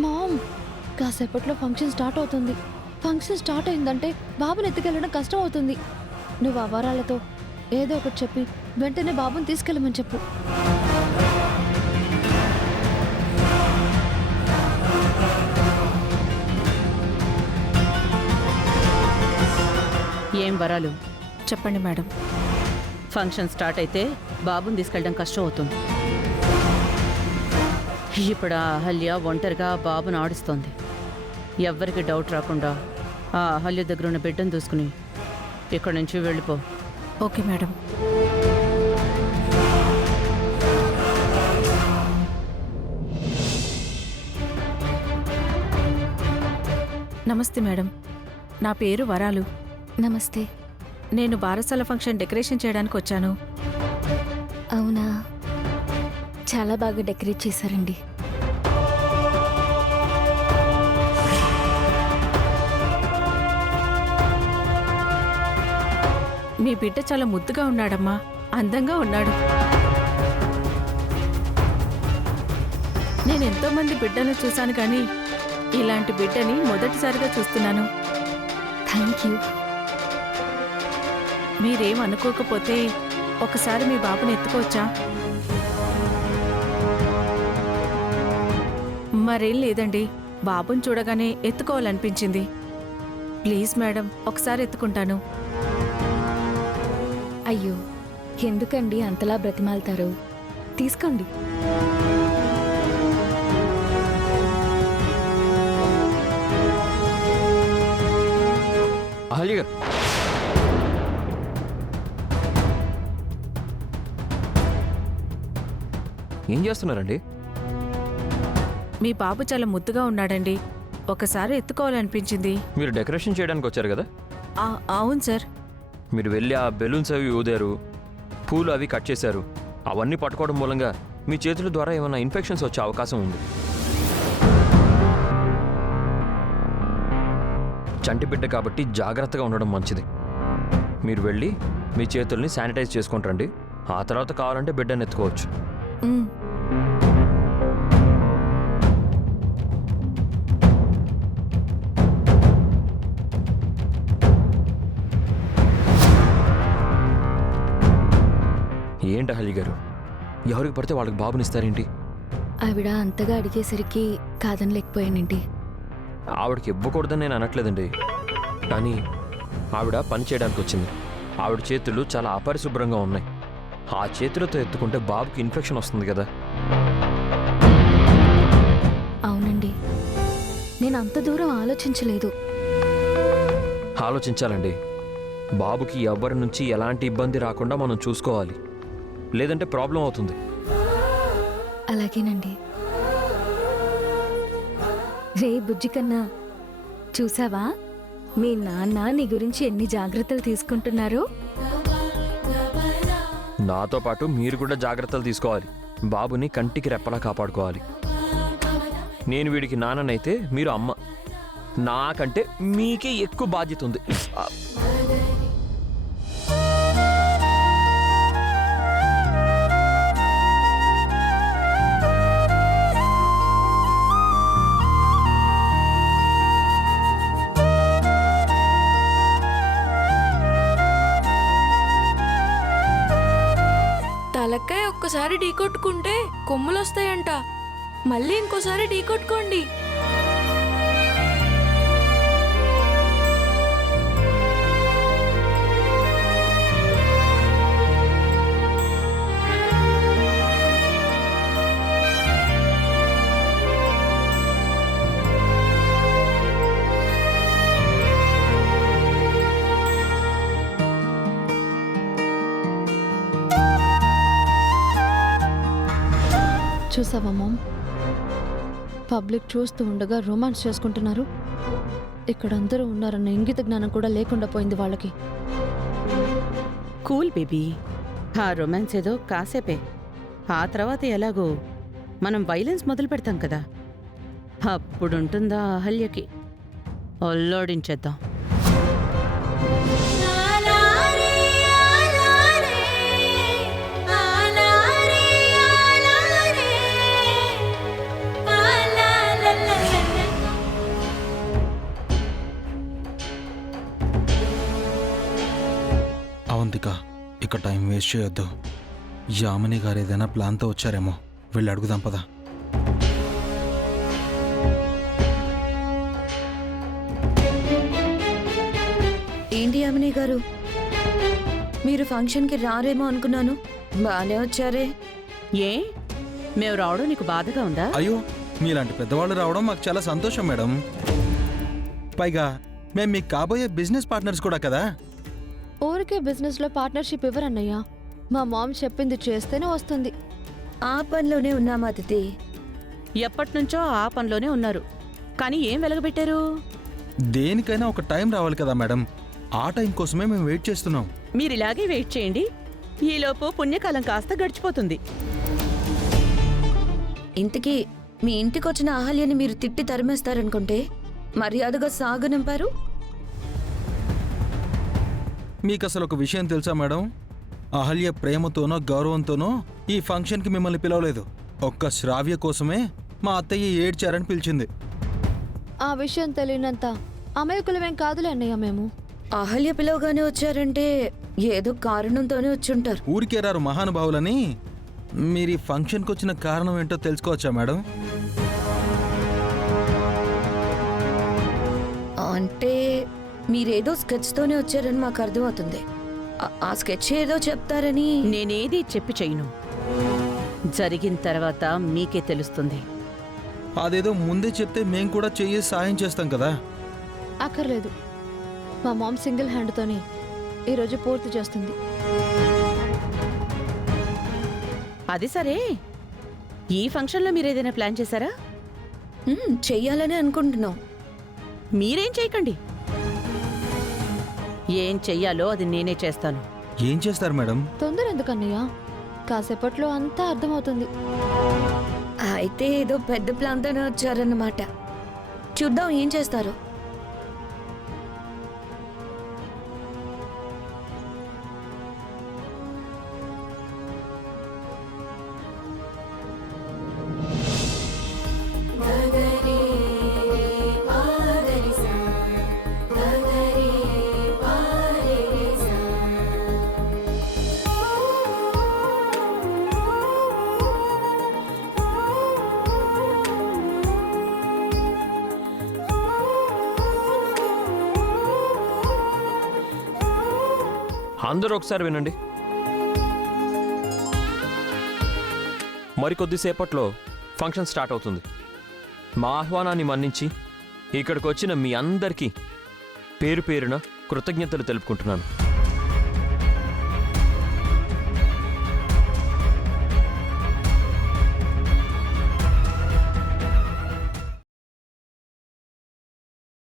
Ma'am, కాసేపట్లో function start అవుతుంది. Function start అయిందంటే బాబుని ఎత్తుకెళ్ళడం కష్టం అవుతుంది. నువ్వు ఆ వరాలతో ఏదో ఒకటి చెప్పి వెంటనే బాబుని తీసుకెళ్ళమని చెప్పు. ఏం వరాలు చెప్పండి మేడం. ఫంక్షన్ స్టార్ట్ అయితే బాబుని తీసుకెళ్ళడం కష్టం అవుతుంది. ఇప్పుడు ఆ అహల్య ఒంటరిగా బాబును ఆడిస్తోంది. ఎవ్వరికి డౌట్ రాకుండా ఆ అహల్య దగ్గర ఉన్న బిడ్డను చూసుకుని ఇక్కడి నుంచి వెళ్ళిపో. Okay madam. నమస్తే మేడం, నా పేరు వరాలు. నమస్తే. నేను బారసాల ఫంక్షన్ డెకరేషన్ చేయడానికి వచ్చాను. అవునా, చాలా బాగా డెకరేట్ చేశారండి. మీ బిడ్డ చాలా ముద్దుగా ఉన్నాడమ్మా, అందంగా ఉన్నాడు. నేను ఎంతో మంది బిడ్డలను చూశాను కానీ ఇలాంటి బిడ్డని మొదటిసారిగా చూస్తున్నాను. Thank you. మీరేం అనుకోకపోతే ఒకసారి మీ బాబుని ఎత్తుకోవచ్చా? మరేం లేదండి, బాబుని చూడగానే ఎత్తుకోవాలనిపించింది. ప్లీజ్ మేడం, ఒకసారి ఎత్తుకుంటాను. అయ్యో, ఎందుకండి అంతలా బ్రతిమాలుతారు? తీసుకోండి. అహల్య గారు, ఏం చేస్తున్నారండి? మీ బాబు చాలా ముద్దుగా ఉన్నాడండి, ఒకసారి ఎత్తుకోవాలనిపించింది. మీరు డెకరేషన్ చేయడానికి వచ్చారు కదా, అవును సార్. మీరు వెళ్ళి ఆ బెలూన్స్ అవి ఊదారు, పూలు అవి కట్ చేశారు. అవన్నీ పట్టుకోవడం మూలంగా మీ చేతుల ద్వారా ఏమైనా ఇన్ఫెక్షన్స్ వచ్చే అవకాశం ఉంది. చంటి బిడ్డ కాబట్టి జాగ్రత్తగా ఉండడం మంచిది. మీరు వెళ్ళి మీ చేతుల్ని శానిటైజ్ చేసుకొని రండి. ఆ తర్వాత కావాలంటే బిడ్డను ఎత్తుకోవచ్చు. ఉమ్. ఏంటి అహల్య గారు, ఎవరికి పడితే వాళ్ళకి బాబునిస్తారేంటి? ఆవిడ అంతగా అడిగేసరికి కాదనలేకపోయానండి. ఆవిడకి ఇవ్వకూడదని నేను అనట్లేదండి, కానీ ఆవిడ పని చేయడానికి వచ్చింది. ఆవిడ చేతులు చాలా అపరిశుభ్రంగా ఉన్నాయి. ఆ చేతులతో ఎత్తుకుంటే బాబుకి ఇన్ఫెక్షన్ వస్తుంది కదా. అవునండి, నేను అంత దూరం ఆలోచించలేదు. ఆలోచించాలండి. బాబుకి ఎవరి నుంచి ఎలాంటి ఇబ్బంది రాకుండా మనం చూసుకోవాలి, లేదంటే ప్రాబ్లం అవుతుంది. అలాగేనండి. రే బుజ్జి కన్నా, చూసావా మీ నాన్న నీ గురించి ఎన్ని జాగ్రత్తలు తీసుకుంటున్నారో? నాతో పాటు మీరు కూడా జాగ్రత్తలు తీసుకోవాలి. బాబుని కంటికి రెప్పలా కాపాడుకోవాలి. నేను వీడికి నాన్ననైతే మీరు అమ్మ. నాకంటే మీకే ఎక్కువ బాధ్యత ఉంది. తలకాయ ఒక్కసారి ఢీకొట్టుకుంటే కొమ్ములొస్తాయంట. మళ్ళీ ఇంకోసారి ఢీకొట్టుకోండి. చూసావా మామ్, పబ్లిక్ చూస్తూ ఉండగా రొమాన్స్ చేసుకుంటున్నారు. ఇక్కడ అందరూ ఉన్నారన్న ఇంగిత జ్ఞానం కూడా లేకుండా పోయింది వాళ్ళకి. కూల్ బేబీ, ఆ రొమాన్స్ ఏదో కాసేపే. ఆ తర్వాత ఎలాగో మనం వైలెన్స్ మొదలు పెడతాం కదా, అప్పుడుంటుందా అహల్యకి. ఒల్లోడించేద్దాం. ఇక టైం వేస్ట్ చేయొద్దు. యామిని గారు ఏదైనా ప్లాన్తో వచ్చారేమో, వెళ్ళి అడుగుదాం పదా. ఏంటి యామిని గారు, మీరు ఫంక్షన్కి రారేమో అనుకున్నాను, బాగానే వచ్చారే. ఏ మేము రావడం నీకు బాధగా ఉందా? అయ్యో, మీలాంటి పెద్దవాళ్ళు రావడం మాకు చాలా సంతోషం మేడం. పైగా మేము మీకు కాబోయే బిజినెస్ పార్ట్నర్స్ కూడా కదా. ఊరికే బిజినెస్లో పార్ట్నర్షిప్ ఇవ్వరన్నయ్య. మా మామ్ చెప్పింది చేస్తేనే వస్తుంది. ఆ పనిలోనే ఉన్నామా అతిథి. ఎప్పటినుంచో ఆ పనిలోనే ఉన్నారు, కానీ ఏం వెలగబెట్టారు? దేనికైనా ఒక టైం రావాలి కదా మేడం, ఆ టైం కోసమే మేము వెయిట్ చేస్తున్నాం. మీరిలాగే వెయిట్ చేయండి, ఈలోపు పుణ్యకాలం కాస్త గడిచిపోతుంది. ఇంతకీ మీ ఇంటికొచ్చిన అహల్యని మీరు తిట్టి తరిమేస్తారనుకుంటే మర్యాదగా సాగనంపారు. మీకు అసలు ఒక విషయం తెలుసా మేడం? అహల్య ప్రేమతోనో గౌరవంతోనో ఈ ఫంక్షన్కి మిమ్మల్ని పిలవలేదు. ఒక్క శ్రావ్య కోసమే మా అత్తయ్య ఏడ్చారని పిలిచింది. ఆ విషయం తెలియనంత అమాయకులమేం కాదులే అన్నయ్య మేము. అహల్య పిలవగానే వచ్చారంటే ఏదో కారణంతోనే వచ్చుంటారు. ఊరికేరారు మహానుభావులని. మీరు ఈ ఫంక్షన్కి వచ్చిన కారణం ఏంటో తెలుసుకోవచ్చా మేడం? అంటే మీరేదో స్కెచ్తోనే వచ్చారని మాకు అర్థమవుతుంది. ఆ స్కెచ్ ఏదో చెప్తారని. నేనేది చెప్పి చెయ్యను, జరిగిన తర్వాత మీకే తెలుస్తుంది. అదేదో ముందే చెప్తే మేం కూడా చెయ్యి సాయం చేస్తాం కదా. అక్కర్లేదు, మా మామ్ సింగిల్ హ్యాండ్తోనే ఈరోజు పూర్తి చేస్తుంది. అది సరే, ఈ ఫంక్షన్లో మీరేదైనా ప్లాన్ చేశారా? చెయ్యాలని అనుకుంటున్నాం. మీరేం చేయకండి, ఏం చెయ్యాలో అది నేనే చేస్తాను. ఏం చేస్తారు మేడం? తొందర ఎందుకన్నయ్య, కాసేపట్లో అంతా అర్థమవుతుంది. అయితే ఏదో పెద్ద ప్లాన్తోనే వచ్చారన్నమాట. చూద్దాం ఏం చేస్తారో. అందరూ ఒకసారి వినండి. మరికొద్దిసేపట్లో ఫంక్షన్ స్టార్ట్ అవుతుంది. మా ఆహ్వానాన్ని మన్నించి ఇక్కడికి వచ్చిన మీ అందరికీ పేరు పేరున కృతజ్ఞతలు తెలుపుకుంటున్నాను.